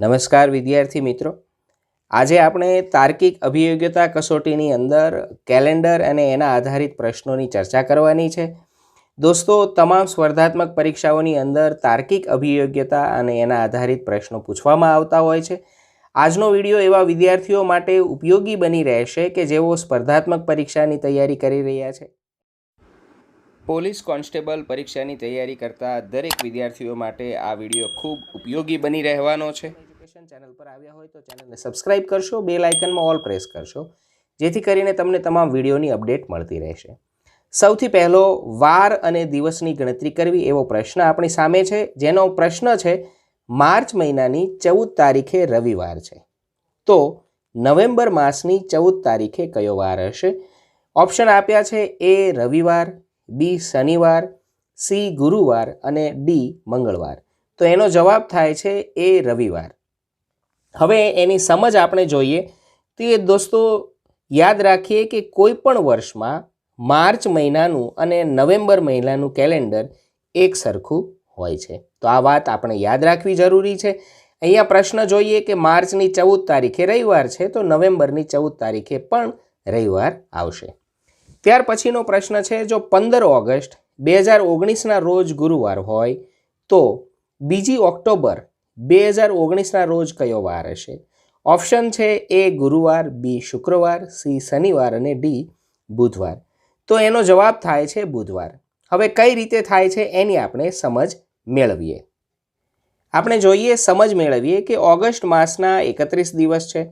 નમસ્કાર વિદ્યાર્થી મિત્રો. આજે આપણે તાર્કિક અભિયોગ્યતા કસોટીની અંદર કેલેન્ડર અને એના આધારિત પ્રશ્નોની ચર્ચા કરવાની છે. દોસ્તો, તમામ સ્પર્ધાત્મક પરીક્ષાઓની અંદર તાર્કિક અભિયોગ્યતા અને એના આધારિત પ્રશ્નો પૂછવામાં આવતા હોય છે. આજનો વીડિયો એવા વિદ્યાર્થીઓ માટે ઉપયોગી બની રહેશે કે જેઓ સ્પર્ધાત્મક પરીક્ષાની તૈયારી કરી રહ્યા છે. પોલીસ કોન્સ્ટેબલ પરીક્ષાની તૈયારી કરતા દરેક વિદ્યાર્થીઓ માટે આ વીડિયો ખૂબ ઉપયોગી બની રહેવાનો છે. એજ્યુકેશન ચેનલ પર આવ્યા હોય તો ચેનલને સબસ્ક્રાઇબ કરશો બે લાઇકનમાં ઓલ પ્રેસ કરશો, જેથી કરીને તમને તમામ વિડીયોની અપડેટ મળતી રહેશે. સૌથી પહેલો, વાર અને દિવસની ગણતરી કરવી એવો પ્રશ્ન આપણી સામે છે. જેનો પ્રશ્ન છે, માર્ચ મહિનાની ચૌદ તારીખે રવિવાર છે. તો, નવેમ્બર માસની ચૌદ તારીખે કયો વાર હશે? ઓપ્શન આપ્યા છે એ રવિવાર બી શનિવાર સી ગુરુવાર અને ડી મંગળવાર. તો એનો જવાબ થાય છે એ રવિવાર. હવે એની સમજ આપણે જોઈએ. તો દોસ્તો, યાદ રાખીએ કે કોઈ પણ વર્ષમાં માર્ચ મહિનાનું અને નવેમ્બર મહિનાનું કેલેન્ડર એક સરખું હોય છે. તો આ વાત આપણે યાદ રાખવી જરૂરી છે. અહીંયા પ્રશ્ન જોઈએ કે માર્ચની ચૌદ તારીખે રવિવાર છે, તો નવેમ્બરની ચૌદ તારીખે પણ રવિવાર આવશે. ત્યાર પછીનો પ્રશ્ન છે, જો પંદર ઓગસ્ટ બે હજાર ઓગણીસના રોજ ગુરુવાર હોય, તો બીજી ઓક્ટોબર બે હજાર ઓગણીસના રોજ કયો વાર હશે? ઓપ્શન છે એ ગુરુવાર, બી શુક્રવાર, સી શનિવાર અને ડી બુધવાર. તો એનો જવાબ થાય છે બુધવાર. હવે કઈ રીતે થાય છે એની આપણે સમજ મેળવીએ. આપણે જોઈએ સમજ મેળવીએ કે ઓગસ્ટ માસના એકત્રીસ દિવસ છે.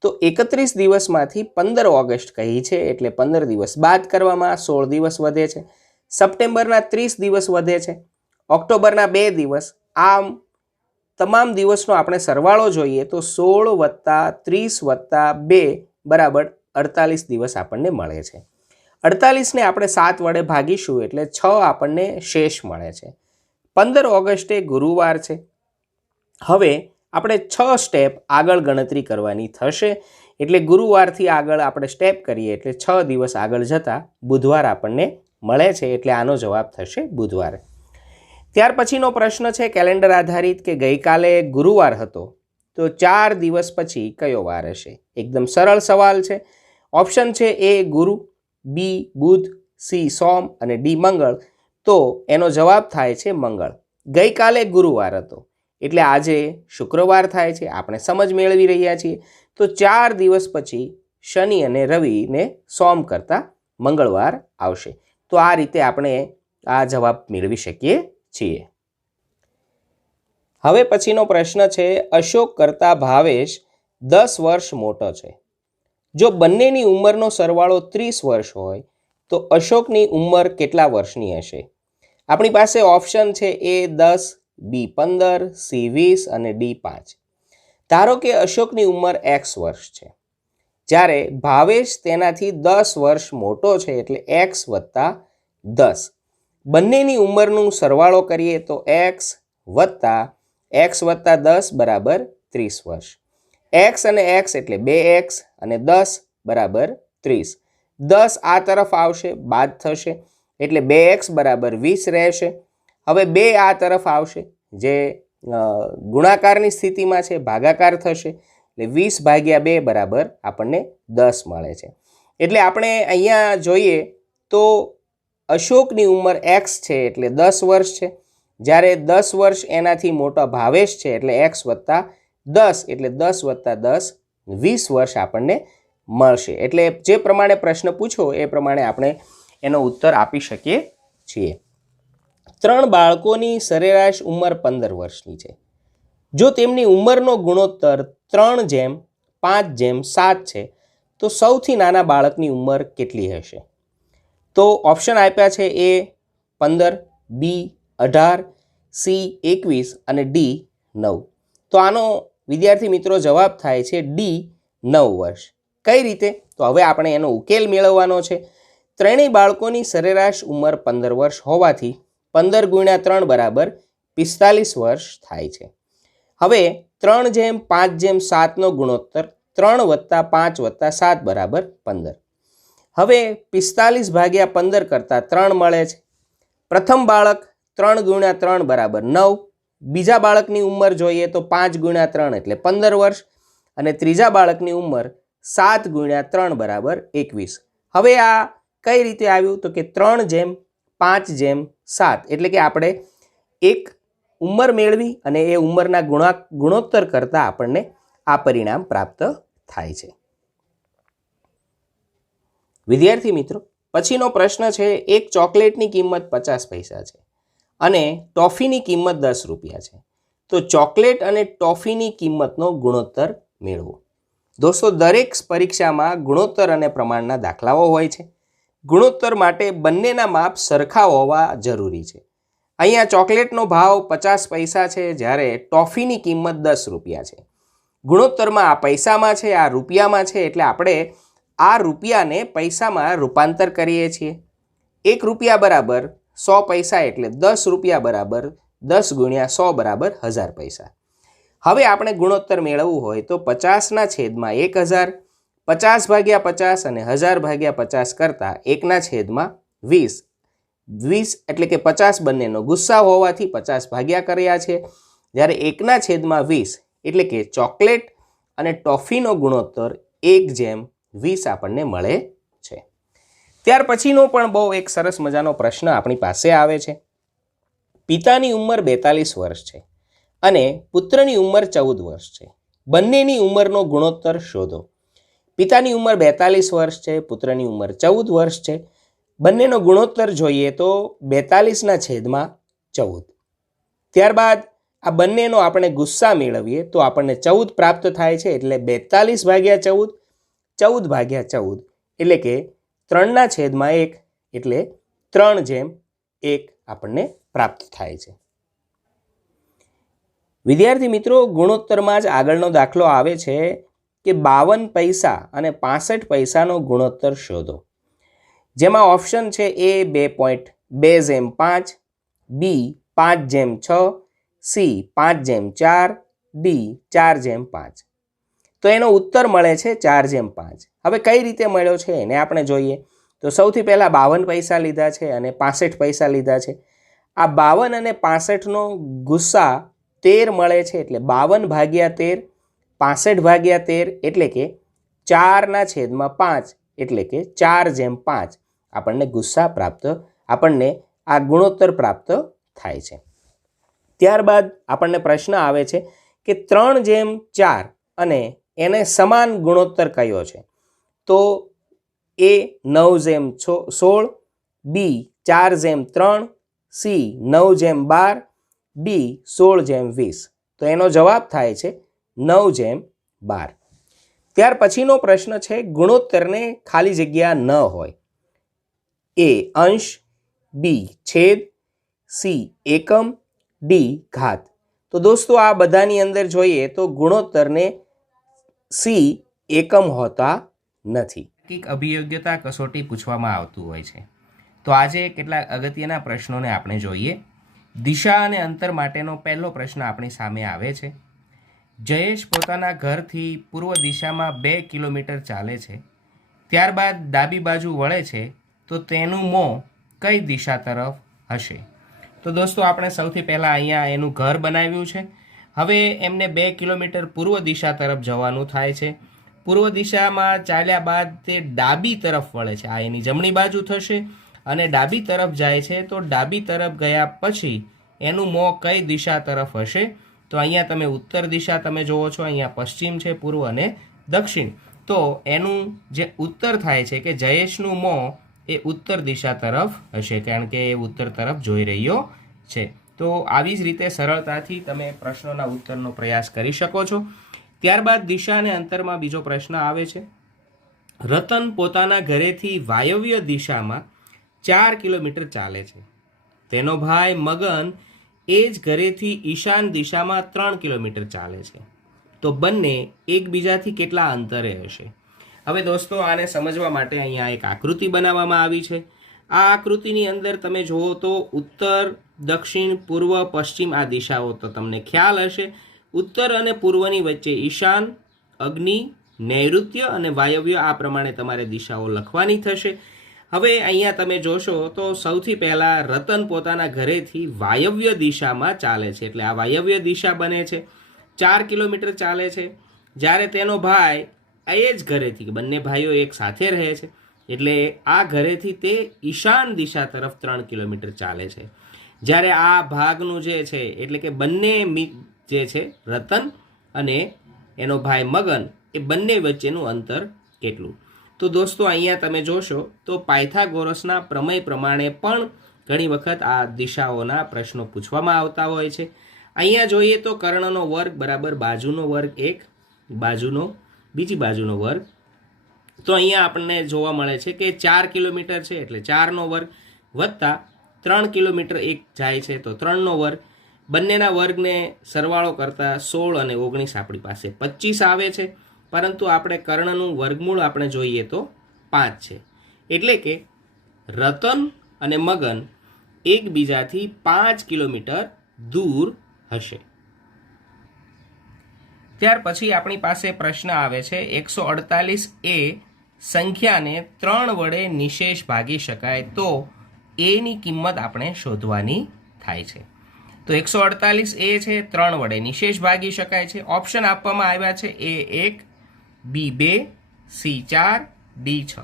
તો એકત્રીસ દિવસમાંથી પંદર ઓગસ્ટ કહી છે એટલે પંદર દિવસ બાદ કરવામાં સોળ દિવસ વધે છે. સપ્ટેમ્બરના ત્રીસ દિવસ વધે છે. ઓક્ટોબરના બે દિવસ. આમ તમામ દિવસનો આપણે સરવાળો જોઈએ તો સોળ વત્તા ત્રીસ વત્તા બે બરાબર અડતાલીસ દિવસ આપણને મળે છે. અડતાલીસને આપણે સાત વડે ભાગીશું એટલે છ આપણને શેષ મળે છે. પંદર ઓગસ્ટે ગુરુવાર છે. હવે આપણે છ સ્ટેપ આગળ ગણતરી કરવાની થશે એટલે ગુરુવારથી આગળ આપણે સ્ટેપ કરીએ એટલે છ દિવસ આગળ જતાં બુધવાર આપણને મળે છે એટલે આનો જવાબ થશે બુધવાર. ત્યાર પછીનો પ્રશ્ન છે કેલેન્ડર આધારિત કે ગઈકાલે ગુરુવાર હતો? તો ચાર દિવસ પછી કયો વાર હશે? એકદમ સરળ સવાલ છે. ઓપ્શન છે એ ગુરુ, બી બુધ, સી સોમ અને ડી મંગળ. તો એનો જવાબ થાય છે મંગળ. ગઈકાલે ગુરુવાર હતો. એટલે આજે શુક્રવાર થાય છે. આપણે સમજ મેળવી રહ્યા છીએ. તો ચાર દિવસ પછી શનિ અને રવિને સોમ કરતાં મંગળવાર આવશે. તો આ રીતે આપણે આ જવાબ મેળવી શકીએ છીએ. હવે પછીનો પ્રશ્ન છે, અશોક કરતા ભાવેશ દસ વર્ષ મોટો છે. જો બંનેની ઉંમરનો સરવાળો ત્રીસ વર્ષ હોય, તો અશોકની ઉંમર કેટલા વર્ષની હશે? આપણી પાસે ઓપ્શન છે એ દસ, બી પંદર, સી વીસ અને ડી પાંચ. ધારો કે અશોકની ઉંમર એક્સ વર્ષ છે. જ્યારે ભાવેશ તેનાથી દસ વર્ષ મોટો છે, એટલે એક્સ વત્તા દસ. બંનેની ઉંમરનું સરવાળો કરીએ તો એક્સ વત્તા એક્સ વત્તા દસ બરાબર ત્રીસ વર્ષ. એક્સ અને એક્સ એટલે બે એક્સ અને દસ બરાબર ત્રીસ. દસ આ તરફ આવશે, બાદ થશે. એટલે બે એક્સ બરાબર વીસ રહેશે. હવે બે આ તરફ આવશે, જે ગુણાકારની સ્થિતિમાં છે, ભાગાકાર થશે. એટલે વીસ ભાગ્યા બે બરાબર આપણને દસ મળે છે. એટલે આપણે અહીંયા જોઈએ તો અશોકની ઉંમર એક્સ છે એટલે દસ વર્ષ છે. જ્યારે દસ વર્ષ એનાથી મોટા ભાવેશ છે એટલે એક્સ વત્તા દસ, એટલે દસ વત્તા દસ, વીસ વર્ષ આપણને મળશે. એટલે જે પ્રમાણે પ્રશ્ન પૂછો એ પ્રમાણે આપણે એનો ઉત્તર આપી શકીએ છીએ. ત્રણ બાળકોની સરેરાશ ઉંમર પંદર વર્ષની છે. જો તેમની ઉંમરનો ગુણોત્તર ત્રણ જેમ, પાંચ જેમ, સાત છે, તો સૌથી નાના બાળકની ઉંમર કેટલી હશે? તો ઓપ્શન આપ્યા છે એ પંદર બી અઢાર સી એકવીસ અને ડી નવ. તો આનો વિદ્યાર્થી મિત્રો જવાબ થાય છે ડી નવ વર્ષ. કઈ રીતે? તો હવે આપણે એનો ઉકેલ મેળવવાનો છે. ત્રણેય બાળકોની સરેરાશ ઉંમર પંદર વર્ષ હોવાથી પંદર ગુણ્યા ત્રણ બરાબર પિસ્તાલીસ વર્ષ થાય છે. હવે ત્રણ જેમ પાંચ જેમ સાતનો ગુણોત્તર, ત્રણ વત્તા પાંચ વત્તા સાત બરાબર પંદર. હવે પિસ્તાલીસ ભાગ્યા પંદર કરતાં ત્રણ મળે છે. પ્રથમ બાળક ત્રણ ગુણ્યા ત્રણ બરાબર નવ. બીજા બાળકની ઉંમર જોઈએ તો પાંચ ગુણ્યા ત્રણ એટલે પંદર વર્ષ. અને ત્રીજા બાળકની ઉંમર સાત ગુણ્યા ત્રણ બરાબર એકવીસ. હવે આ કઈ રીતે આવ્યું? તો કે ત્રણ જેમ પાંચ જેમ સાત. એટલે કે આપણે એક ઉંમર મેળવી અને એ ઉંમરના ગુણા ગુણોત્તર કરતાં આપણને આ પરિણામ પ્રાપ્ત થાય છે. વિદ્યાર્થી મિત્રો, પછીનો પ્રશ્ન છે, એક ચોકલેટની કિંમત પચાસ પૈસા છે અને ટોફીની કિંમત દસ રૂપિયા છે. તો ચોકલેટ અને ટોફીની કિંમતનો ગુણોત્તર મેળવો. દોસ્તો, દરેક પરીક્ષામાં ગુણોત્તર અને પ્રમાણના દાખલાઓ હોય છે. ગુણોત્તર માટે બંનેના માપ સરખા હોવા જરૂરી છે. અહીંયા ચોકલેટનો ભાવ પચાસ પૈસા છે, જ્યારે ટોફીની કિંમત દસ રૂપિયા છે. ગુણોત્તરમાં આ પૈસામાં છે, આ રૂપિયામાં છે, એટલે આપણે આ રૂપિયાને પૈસામાં રૂપાંતર કરીએ છીએ. એક રૂપિયા બરાબર સો પૈસા એટલે દસ રૂપિયા બરાબર દસ ગુણ્યા સો બરાબર હજાર પૈસા. હવે આપણે ગુણોત્તર મેળવવું હોય તો પચાસના છેદમાં એક હજાર, પચાસ ભાગ્યા પચાસ અને હજાર ભાગ્યા પચાસ કરતાં એકના છેદમાં વીસ. વીસ એટલે કે પચાસ બંનેનો ગુસ્સા હોવાથી પચાસ ભાગ્યા કર્યા છે. જ્યારે એકના છેદમાં વીસ એટલે કે ચોકલેટ અને ટોફીનો ગુણોત્તર એક જેમ વીસ આપણને મળે છે. ત્યાર પછીનો પણ બહુ એક સરસ મજાનો પ્રશ્ન આપણી પાસે આવે છે. પિતાની ઉંમર બેતાલીસ વર્ષ છે અને પુત્રની ઉંમર ચૌદ વર્ષ છે. બંનેની ઉંમરનો ગુણોત્તર શોધો. પિતાની ઉંમર બેતાલીસ વર્ષ છે, પુત્રની ઉંમર ચૌદ વર્ષ છે. બંનેનો ગુણોત્તર જોઈએ તો બેતાલીસના છેદમાં ચૌદ. ત્યારબાદ આ બંનેનો આપણે ગુસ્સા મેળવીએ તો આપણને ચૌદ પ્રાપ્ત થાય છે એટલે બેતાલીસ ભાગ્યા ચૌદ ચૌદ ભાગ્યા ચૌદ. એટલે કે ત્રણના છેદમાં એક, એટલે ત્રણ જેમ એક આપણને પ્રાપ્ત થાય છે. વિદ્યાર્થી મિત્રો, ગુણોત્તરમાં જ આગળનો દાખલો આવે છે કે બાવન પૈસા અને પાસઠ પૈસાનો ગુણોત્તર શોધો. જેમાં ઓપ્શન છે એ બે પોઈન્ટ બે જેમ પાંચ, બી પાંચ જેમ છ, સી પાંચ જેમ ચાર, ડી ચાર જેમ પાંચ. તો એનો ઉત્તર મળે છે ચાર જેમ પાંચ. હવે કઈ રીતે મળ્યો છે એને આપણે જોઈએ. તો સૌથી પહેલાં બાવન પૈસા લીધા છે અને પાસઠ પૈસા લીધા છે. આ બાવન અને પાસઠનો ગુસ્સા તેર મળે છે એટલે બાવન ભાગ્યા તેર, પાસઠ ભાગ્યા તેર એટલે કે ચારના છેદમાં પાંચ એટલે કે ચાર જેમ પાંચ. આપણને ગુસ્સા પ્રાપ્ત, આપણને આ ગુણોત્તર પ્રાપ્ત થાય છે. ત્યારબાદ આપણને પ્રશ્ન આવે છે કે ત્રણ જેમ ચાર અને એને સમાન ગુણોત્તર કયો છે? તો એ નવ જેમ સોળ, બી ચાર જેમ ત્રણ, સી નવ જેમ બાર, ડી સોળ જેમ વીસ. તો એનો જવાબ થાય છે નવ જેમ બાર. ત્યાર પછીનો પ્રશ્ન છે, ગુણોત્તરને ખાલી જગ્યા ન હોય. એ અંશ, બી છેદ, સી એકમ, ડી ઘાત. તો દોસ્તો, આ બધાની અંદર જોઈએ તો ગુણોત્તરને સી એકમ હોતા નથી. કંઈક અભિયોગ્યતા કસોટી પૂછવામાં આવતું હોય છે. તો આજે કેટલાક અગત્યના પ્રશ્નોને આપણે જોઈએ. દિશા અને અંતર માટેનો પહેલો પ્રશ્ન આપણી સામે આવે છે. જયેશ પોતાના ઘરથી પૂર્વ દિશામાં બે કિલોમીટર ચાલે છે. ત્યારબાદ ડાબી બાજુ વળે છે, તો તેનું મોં કઈ દિશા તરફ હશે? તો દોસ્તો, આપણે સૌથી પહેલાં અહીંયા એનું ઘર બનાવ્યું છે. હવે એમને બે કિલોમીટર પૂર્વ દિશા તરફ જવાનું થાય છે. પૂર્વ દિશામાં ચાલ્યા બાદ તે ડાબી તરફ વળે છે. આ એની જમણી બાજુ થશે અને ડાબી તરફ જાય છે તો ડાબી તરફ ગયા પછી એનું મોં કઈ દિશા તરફ હશે? તો અહીંયા તમે ઉત્તર દિશા તમે જુઓ છો. અહીંયા પશ્ચિમ છે, પૂર્વ અને દક્ષિણ. તો એનું જે ઉત્તર થાય છે કે જયેશનું મોં એ ઉત્તર દિશા તરફ હશે, કારણ કે એ ઉત્તર તરફ જોઈ રહ્યો છે. તો આવી જ રીતે સરળતાથી તમે પ્રશ્નોના ઉત્તરનો પ્રયાસ કરી શકો છો. ત્યારબાદ દિશા અને અંતરમાં બીજો પ્રશ્ન આવે છે. રતન પોતાના ઘરેથી વાયવ્ય દિશામાં ચાર કિલોમીટર ચાલે છે. તેનો ભાઈ મગન એ જ ઘરેથી ઈશાન દિશામાં ત્રણ કિલોમીટર ચાલે છે. તો બંને એકબીજાથી કેટલા અંતરે હશે? હવે દોસ્તો, આને સમજવા માટે અહીંયા એક આકૃતિ બનાવવામાં આવી છે. આ આકૃતિની અંદર તમે જુઓ તો ઉત્તર દક્ષિણ, પૂર્વ, પશ્ચિમ આ દિશાઓ તો તમને ખ્યાલ હશે. ઉત્તર અને પૂર્વની વચ્ચે ઈશાન, અગ્નિ, નૈઋત્ય અને વાયવ્ય આ પ્રમાણે તમારે દિશાઓ લખવાની થશે. હવે અહીંયા તમે જોશો તો સૌથી પહેલાં રતન પોતાના ઘરેથી વાયવ્ય દિશામાં ચાલે છે. એટલે આ વાયવ્ય દિશા બને છે. ચાર કિલોમીટર ચાલે છે. જ્યારે તેનો ભાઈ એ જ ઘરેથી બંને ભાઈઓ એક સાથે રહે છે. એટલે આ ઘરેથી તે ઈશાન દિશા તરફ ત્રણ કિલોમીટર ચાલે છે. જ્યારે આ ભાગનું જે છે, એટલે કે બંને જે છે, રતન અને એનો ભાઈ મગન, એ બંને વચ્ચેનું અંતર કેટલું? તો દોસ્તો, અહીંયા તમે જોશો તો પાયથાગોરસના પ્રમેય પ્રમાણે પણ ઘણી વખત આ દિશાઓના પ્રશ્નો પૂછવામાં આવતા હોય છે. અહીંયા જોઈએ તો કર્ણનો વર્ગ બરાબર બાજુનો વર્ગ એક, બાજુનો, બીજી બાજુનો વર્ગ. તો અહીંયા આપણને જોવા મળે છે કે ચાર કિલોમીટર છે, એટલે ચારનો વર્ગ વત્તા ત્રણ કિલોમીટર એક જાય છે, તો ત્રણનો વર્ગ. બંનેના વર્ગને સરવાળો કરતાં સોળ અને ઓગણીસ આપણી પાસે પચીસ આવે છે. પરંતુ આપણે કર્ણનું વર્ગમૂળ આપણે જોઈએ તો પાંચ છે. એટલે કે રતન અને મગન એકબીજાથી પાંચ કિલોમીટર દૂર હશે. ત્યાર પછી આપણી પાસે પ્રશ્ન આવે છે, એકસો અડતાલીસ એ સંખ્યાને ત્રણ વડે નિશેષ ભાગી શકાય તો એની કિંમત આપણે શોધવાની થાય છે. તો એકસો અડતાલીસ એ છે, ત્રણ વડે નિશેષ ભાગી શકાય છે. ઓપ્શન આપવામાં આવ્યા છે એ એક, બી બે, સી ચાર, ડી છ.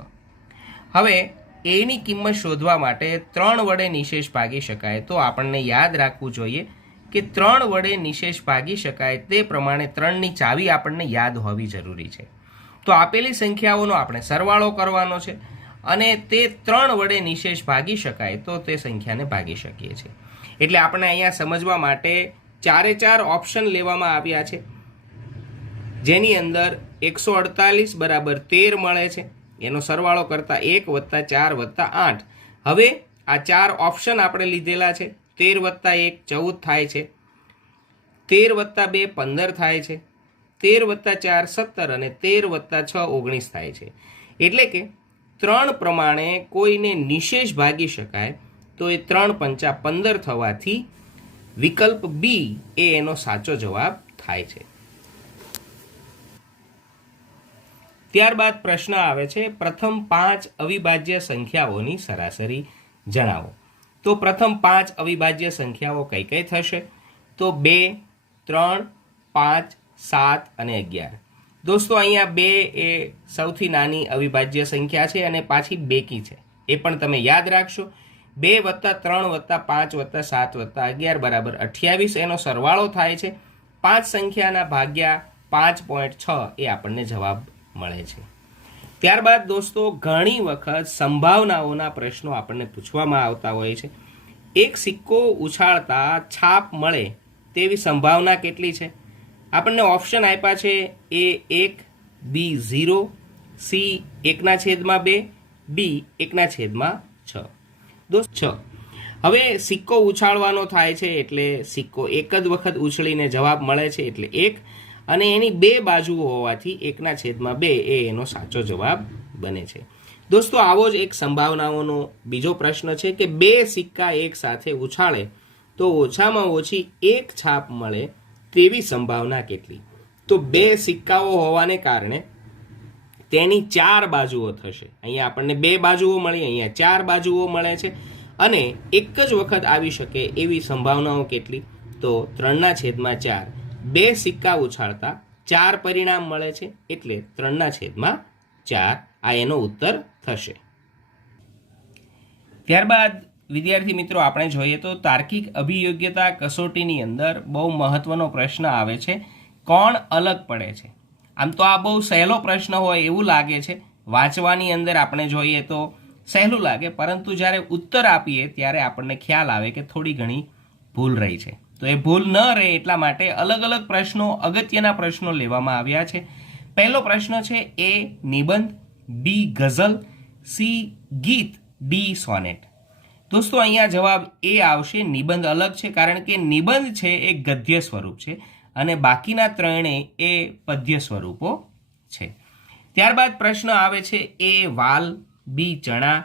હવે એની કિંમત શોધવા માટે ત્રણ વડે નિશેષ ભાગી શકાય. તો આપણને યાદ રાખવું જોઈએ કે ત્રણ વડે નિશેષ ભાગી શકાય તે પ્રમાણે ત્રણની ચાવી આપણને યાદ હોવી જરૂરી છે. તો આપેલી સંખ્યાઓનો આપણે સરવાળો કરવાનો છે. અને તે ત્રણ વડે નિશેષ ભાગી શકાય તો તે સંખ્યાને ભાગી શકીએ છીએ. એટલે આપણે અહીંયા સમજવા માટે ચારે ચાર ઓપ્શન લેવામાં આવ્યા છે. જેની અંદર એકસો અડતાલીસ બરાબર તેર મળે છે. એનો સરવાળો કરતાં એક વત્તા ચાર વત્તા આઠ. હવે આ ચાર ઓપ્શન આપણે લીધેલા છે. તેર વત્તા એક ચૌદ થાય છે. તેર વત્તા બે પંદર થાય છે. તેર વત્તા ચાર સત્તર અને તેર વત્તા છ ઓગણીસ થાય છે. એટલે કે ત્રણ પ્રમાણે કોઈને નિશેષ ભાગી શકાય, તો એ ત્રણ પંચા પંદર થવાથી વિકલ્પ બી એ એનો સાચો જવાબ થાય છે. ત્યારબાદ પ્રશ્ન આવે છે, પ્રથમ પાંચ અવિભાજ્ય સંખ્યાઓની સરાસરી જણાવો. તો પ્રથમ પાંચ અવિભાજ્ય સંખ્યાઓ કઈ કઈ થશે? તો બે, ત્રણ, પાંચ, સાત અને અગિયાર. દોસ્તો, અહીંયા બે એ સૌથી નાની અવિભાજ્ય સંખ્યા છે અને પાછી બેકી છે. એ પણ તમે યાદ રાખશો. બે વત્તા ત્રણ વત્તા પાંચ વત્તા સાત વત્તા અગિયાર બરાબર અઠ્યાવીસ એનો સરવાળો થાય છે. પાંચ સંખ્યાના ભાગ્યા પાંચ પોઈન્ટ છ એ આપણને જવાબ મળે છે. ત્યારબાદ દોસ્તો, ઘણી વખત સંભાવનાઓના પ્રશ્નો આપણને પૂછવામાં આવતા હોય છે. એક સિક્કો ઉછાળતા છાપ મળે તેવી સંભાવના કેટલી છે? આપણને ઓપ્શન આપ્યા છે એ એક બી ઝીરો સી એકના છેદમાં બે ડી એકના છેદમાં છ. દોસ્ત, છ. હવે સિક્કો ઉછાળવાનો થાય છે એટલે સિક્કો એક જ વખત ઉછળીને જવાબ મળે છે એટલે એક. અને એની બે બાજુઓ હોવાથી એકના છેદમાં બે એ એનો સાચો જવાબ બને છે. દોસ્તો, આવો જ એક સંભાવનાઓનો બીજો પ્રશ્ન છે કે બે સિક્કા એક સાથે ઉછાળે તો ઓછામાં ઓછી એક છાપ મળે તેવી સંભાવના કેટલી? તો બે સિક્કાઓ હોવાને કારણે તેની ચાર બાજુઓ થશે. અહીંયા આપણને બે બાજુઓ મળી, અહીંયા ચાર બાજુઓ મળે છે અને એક જ વખત આવી શકે એવી સંભાવનાઓ કેટલી? તો ત્રણના છેદમાં ચાર. બે સિક્કા ઉછાળતા ચાર પરિણામ મળે છે એટલે ત્રણના છેદમાં ચાર. આ એનો ઉત્તર થશે. ત્યારબાદ વિદ્યાર્થી મિત્રો, આપણે જોઈએ તો તાર્કિક અભિયોગ્યતા કસોટીની અંદર બહુ મહત્વનો પ્રશ્ન આવે છે. કોણ અલગ પડે છે? આમ તો આ બહુ સહેલો પ્રશ્ન હોય એવું લાગે છે. વાંચવાની અંદર આપણે જોઈએ તો સહેલું લાગે, પરંતુ જ્યારે ઉત્તર આપીએ ત્યારે આપણને ખ્યાલ આવે કે થોડી ઘણી ભૂલ રહી છે. તો એ ભૂલ ન રહે એટલા માટે અલગ અલગ પ્રશ્નો, અગત્યના પ્રશ્નો લેવામાં આવ્યા છે. પહેલો પ્રશ્ન છે એ નિબંધ, બી ગઝલ, સી ગીત, ડી સોનેટ. દોસ્તો, અહીંયા જવાબ એ આવશે, નિબંધ અલગ છે, કારણ કે નિબંધ છે એ ગદ્ય સ્વરૂપ છે અને બાકીના ત્રણેય એ પદ્ય સ્વરૂપો છે. ત્યારબાદ પ્રશ્ન આવે છે, એ વાલ, બી ચણા,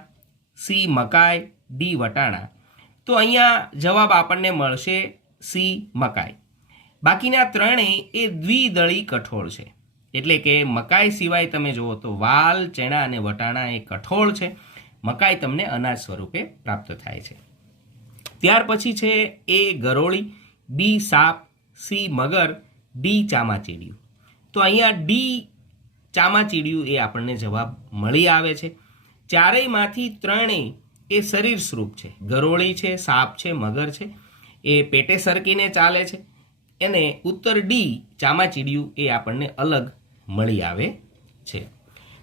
સી મકાઈ, ડી વટાણા. તો અહીંયા જવાબ આપણને મળશે સી મકાઈ. બાકીના ત્રણેય એ દ્વિદળી કઠોળ છે. એટલે કે મકાઈ સિવાય તમે જુઓ તો વાલ, ચણા અને વટાણા એ કઠોળ છે. મકાઈ તમને અનાજ સ્વરૂપે પ્રાપ્ત થાય છે. ત્યાર પછી છે એ ગરોળી, બી સાપ, સી મગર, ડી ચામાચીડિયું. તો અહીંયા ડી ચામાચીડિયું એ આપણને જવાબ મળી આવે છે. ચારેયમાંથી ત્રણેય એ શરીર સ્વરૂપ છે. ગરોળી છે, સાપ છે, મગર છે. એ પેટે સરકીને ચાલે છે. એને ઉત્તર ડી ચામાચીડિયું એ આપણને અલગ મળી આવે છે.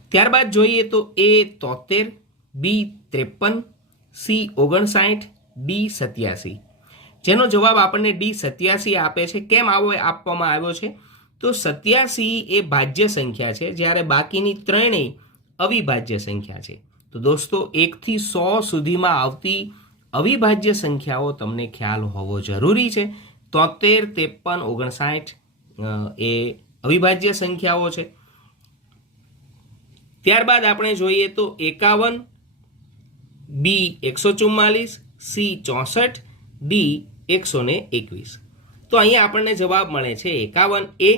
ત્યારબાદ જોઈએ તો એ તોતેર બી ત્રેપન, સી ઓગણસાઠ, ડી સત્યાસી. જેનો જવાબ આપણને ડી સત્યાસી આપે છે. કેમ આવો આપવામાં આવ્યો છે? તો સત્યાસી એ ભાજ્ય સંખ્યા છે, જ્યારે બાકીની ત્રણેય અવિભાજ્ય સંખ્યા છે. તો દોસ્તો, એકથી સો સુધીમાં આવતી અવિભાજ્ય સંખ્યાઓ તમને ખ્યાલ હોવો જરૂરી છે. તોતેર, ત્રેપન, ઓગણસાઠ એ અવિભાજ્ય સંખ્યાઓ છે. ત્યારબાદ આપણે જોઈએ તો એકાવન બી એકસો ચુમ્માલીસ સી ચોસઠ, ડી એકસો એકવીસ. તો અહીંયા આપણને જવાબ મળે છે એકાવન એ,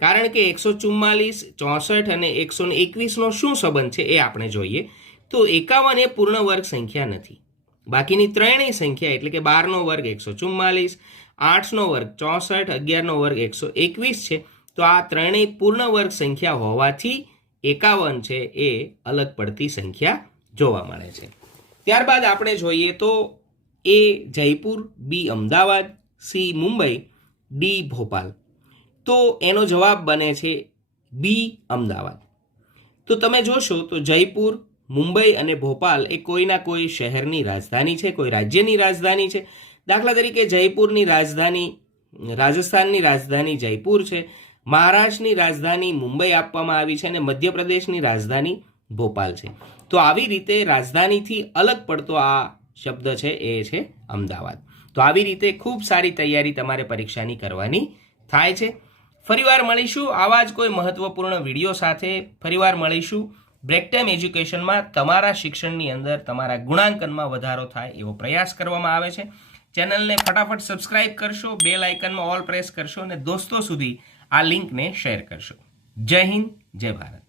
કારણ કે એકસો ચુમ્માલીસ ચોસઠ અને એકસો ને એકવીસનો શું સંબંધ છે એ આપણે જોઈએ. તો એકાવન એ પૂર્ણ વર્ગ સંખ્યા નથી. બાકીની ત્રણેય સંખ્યા એટલે કે બારનો વર્ગ એકસો ચુમ્માલીસ આઠનો વર્ગ ચોસઠ, અગિયારનો વર્ગ એકસો એકવીસ છે. તો આ ત્રણેય પૂર્ણ વર્ગ સંખ્યા હોવાથી એકાવન છે એ અલગ પડતી સંખ્યા જોવા મળે છે. ત્યારબાદ આપણે જોઈએ તો A Jaipur, B Ahmedabad, C Mumbai, D Bhopal. તો એનો જવાબ બને છે બી અમદાવાદ. તો તમે જોશો તો જયપુર, મુંબઈ અને ભોપાલ એ કોઈના કોઈ શહેરની રાજધાની છે, કોઈ રાજ્યની રાજધાની છે. દાખલા તરીકે જયપુરની રાજધાની, રાજસ્થાનની રાજધાની જયપુર છે. મહારાષ્ટ્રની રાજધાની મુંબઈ આપવામાં આવી છે અને મધ્યપ્રદેશની રાજધાની ભોપાલ છે. તો આવી રીતે રાજધાનીથી અલગ પડતો આ શબ્દ છે, એ છે અમદાવાદ. તો આવી રીતે ખૂબ સારી તૈયારી તમારે પરીક્ષાની કરવાની થાય છે. ફરીવાર મળીશું આવા જ કોઈ મહત્વપૂર્ણ વીડિયો સાથે. ફરીવાર મળીશું બ્રેક એજ્યુકેશનમાં તમારા શિક્ષણની અંદર તમારા ગુણાંકનમાં વધારો થાય એવો પ્રયાસ કરવામાં આવે છે. ચેનલને ફટાફટ સબસ્ક્રાઇબ કરશો બે લાઇકનમાં ઓલ પ્રેસ કરશો અને દોસ્તો સુધી આ લિંકને શેર કરશો. જય હિન્દ, જય ભારત.